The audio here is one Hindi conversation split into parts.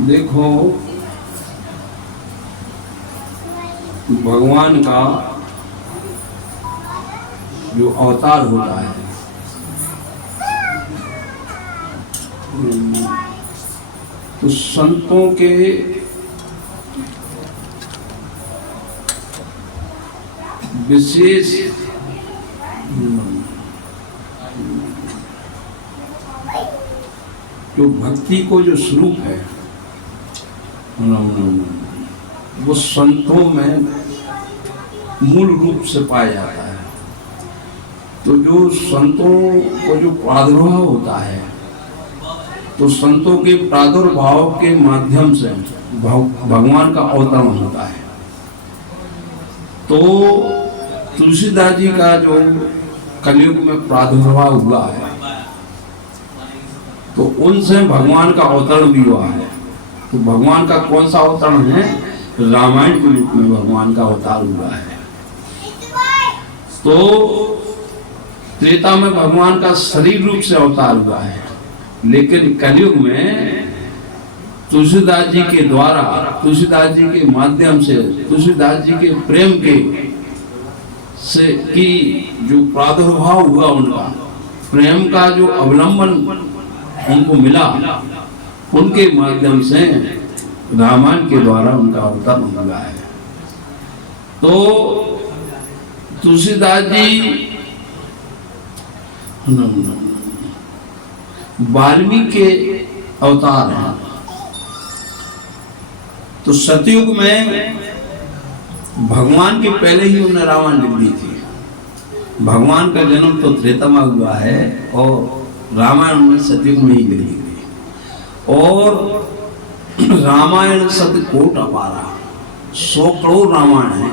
देखो, भगवान का जो अवतार होता है, तो संतों के विशेष जो भक्ति को जो स्वरूप है वो संतों में मूल रूप से पाया जाता है। तो जो संतों को जो प्रादुर्भाव होता है, तो संतों के प्रादुर्भाव के माध्यम से भगवान का अवतरण होता है। तो तुलसीदास जी का जो कलयुग में प्रादुर्भाव हुआ है, तो उनसे भगवान का अवतरण भी हुआ है। तो भगवान का कौन सा अवतरण है? रामायण के रूप में भगवान का अवतार हुआ है। तो त्रेता में भगवान का शरीर रूप से अवतार हुआ है, लेकिन कलयुग में तुलसीदास जी के द्वारा, तुलसीदास जी के माध्यम से, तुलसीदास जी के प्रेम के से की जो प्रादुर्भाव हुआ, उनका प्रेम का जो अवलंबन उनको मिला, उनके माध्यम से रामायण के द्वारा उनका अवतार हुआ है। तो तुलसीदास जी वाल्मीकि के अवतार हैं। तो सतयुग में भगवान के पहले ही उन्होंने रामायण लिख दी थी। भगवान का जन्म तो त्रेता में हुआ है और रामायण में सतयुग में ही लिख दी थी। और रामायण सतकोट अपारा, 100 करोड़ रामायण है,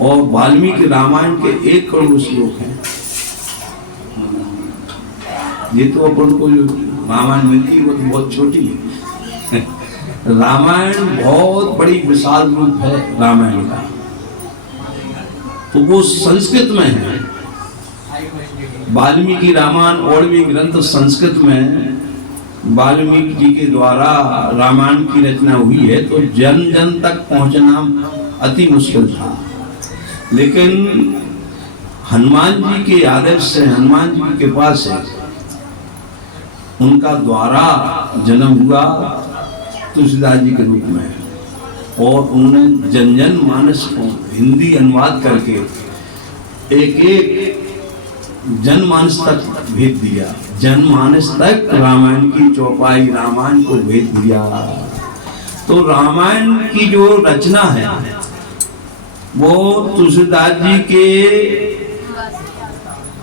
और वाल्मीकि रामायण के 1 करोड़ श्लोक हैं। ये तो अपन को जो रामायण मिलती है वो तो बहुत छोटी है। रामायण बहुत बड़ी विशाल रूप है रामायण का। तो वो संस्कृत में है। वाल्मीकि रामायण और भी ग्रंथ संस्कृत में वाल्मीकि जी के द्वारा रामायण की रचना हुई है। तो जन जन तक पहुंचना अति मुश्किल था, लेकिन हनुमान जी के आदेश से, हनुमान जी के कृपा से उनका द्वारा जन्म हुआ तुलसीदास जी के रूप में, और उन्होंने जन जन मानस को हिंदी अनुवाद करके एक एक जनमानस तक भेज दिया। जनमानस तक रामायण की चौपाई, रामायण को भेज दिया। तो रामायण की जो रचना है वो तुलसीदास जी के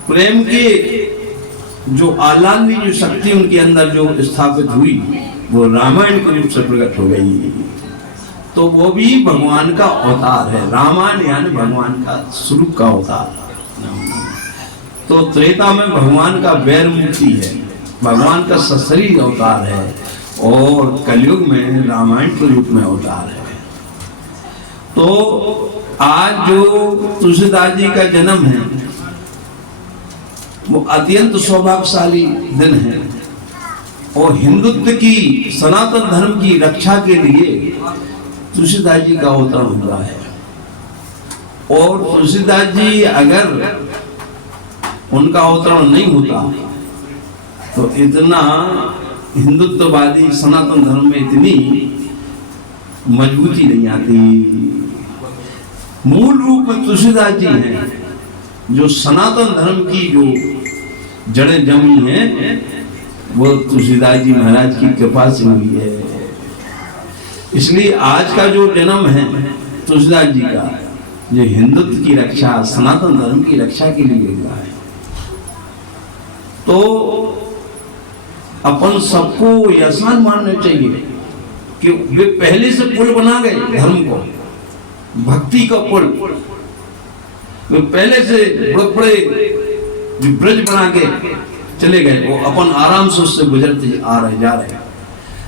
प्रेम के जो आह्लादनी जो शक्ति उनके अंदर जो स्थापित हुई, वो रामायण के रूप से प्रकट हो गई। तो वो भी भगवान का अवतार है। रामायण यानी भगवान का स्वरूप का अवतार। तो त्रेता में भगवान का वैर मूर्ति है, भगवान का सशरीर अवतार है, और कलयुग में रामायण के रूप में अवतार है। तो आज जो तुलसीदास जी का जन्म है वो अत्यंत सौभाग्यशाली दिन है, और हिंदुत्व की, सनातन धर्म की रक्षा के लिए तुलसीदास जी का अवतरण हुआ है। और तुलसीदास जी अगर उनका अवतरण नहीं होता तो इतना हिंदुत्ववादी सनातन धर्म में इतनी मजबूती नहीं आती। मूल रूप में तुलसीदास जी हैं, जो सनातन धर्म की जो जड़ें जमी हैं वो तुलसीदास जी महाराज की कृपा से हुई है। इसलिए आज का जो जन्म है तुलसीदास जी का, जो हिंदुत्व की रक्षा, सनातन धर्म की रक्षा के लिए हुआ है। तो अपन सबको एहसान मानना चाहिए कि वे पहले से पुल बना गए धर्म को, भक्ति का पुल। वे पहले से बड़े बड़े ब्रिज बना के चले गए, वो अपन आराम से उससे गुजरते आ रहे जा रहे।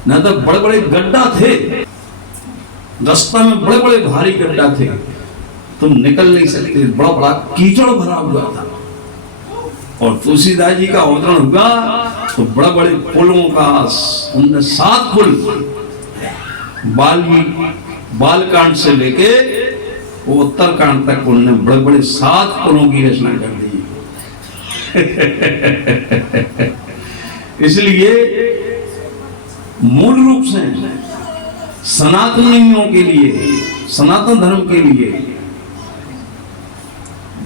न तो बड़े बड़े गड्ढा थे रास्ता में, बड़े बड़े भारी गड्ढा थे, तुम निकल नहीं सकते, बड़ा बड़ा कीचड़ भरा हुआ था। और तुलसीदास जी का अवतरण हुआ तो बड़े बड़े पुलों का उनने 7 पुल बालकांड से लेके वो उत्तरकांड तक उनने बड़े बड़े 7 पुलों की रचना कर दी। इसलिए मूल रूप से सनातनियों के लिए, सनातन धर्म के लिए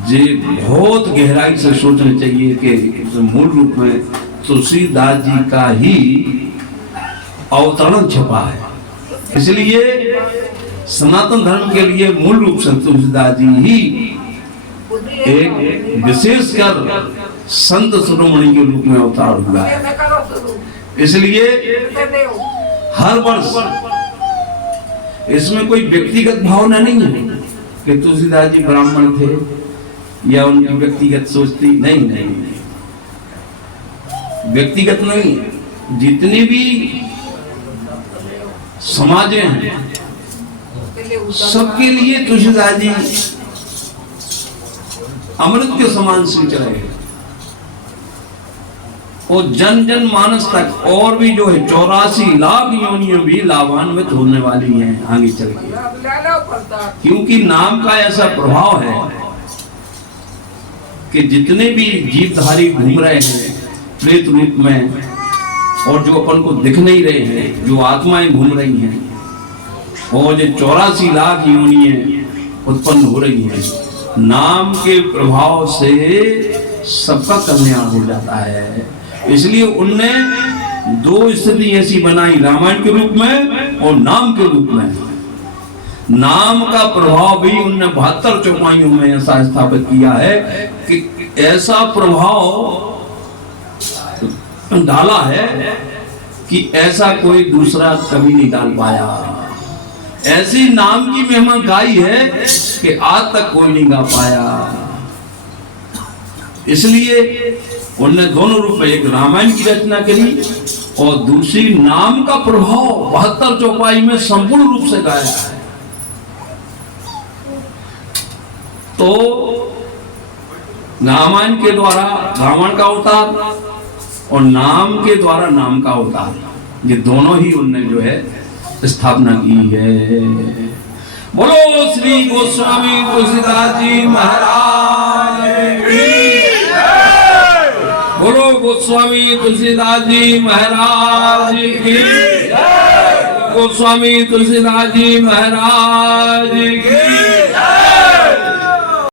जे बहुत गहराई से सोचना चाहिए कि मूल रूप में तुलसीदास जी का ही अवतरण छपा है। इसलिए सनातन धर्म के लिए मूल रूप से तुलसीदास जी ही एक विशेषकर संत शिरोमणि के रूप में अवतार हुआ है। इसलिए हर वर्ष इसमें कोई व्यक्तिगत भावना नहीं है कि तुलसीदास जी ब्राह्मण थे या उनकी व्यक्तिगत सोचती, नहीं, व्यक्तिगत नहीं। जितनी भी समाजें हैं सबके लिए तुलसीदास जी अमृत के समान सिंच रहे हैं और जन जन मानस तक और भी जो है 84 लाख योनियां भी लाभान्वित होने वाली हैं आगे चल के। क्योंकि नाम का ऐसा प्रभाव है कि जितने भी जीवधारी घूम रहे हैं प्रेत रूप में और जो अपन को दिख नहीं रहे हैं, जो आत्माएं घूम रही हैं और जो 84 लाख योनियां उत्पन्न हो रही हैं, नाम के प्रभाव से सबका कल्याण हो जाता है। इसलिए उनने 2 स्थिति ऐसी बनाई, रामायण के रूप में और नाम के रूप में। नाम का प्रभाव भी उनने 72 चौपाइयों में ऐसा स्थापित किया है कि ऐसा प्रभाव डाला है कि ऐसा कोई दूसरा कभी नहीं डाल पाया। ऐसी नाम की महिमा गाई है कि आज तक कोई नहीं गा पाया। इसलिए उन्होंने दोनों रूप में, एक रामायण की रचना करी और दूसरी नाम का प्रभाव 72 चौपाई में संपूर्ण रूप से गाया है। तो रामायण के द्वारा रावण का अवतार और नाम के द्वारा नाम का अवतार, ये दोनों ही उनने जो है स्थापना की है। बोलो श्री गोस्वामी तुलसीदास जी महाराज की जय। बोलो गोस्वामी तुलसीदास जी महाराज की जय। गोस्वामी तुलसीदास जी महाराज की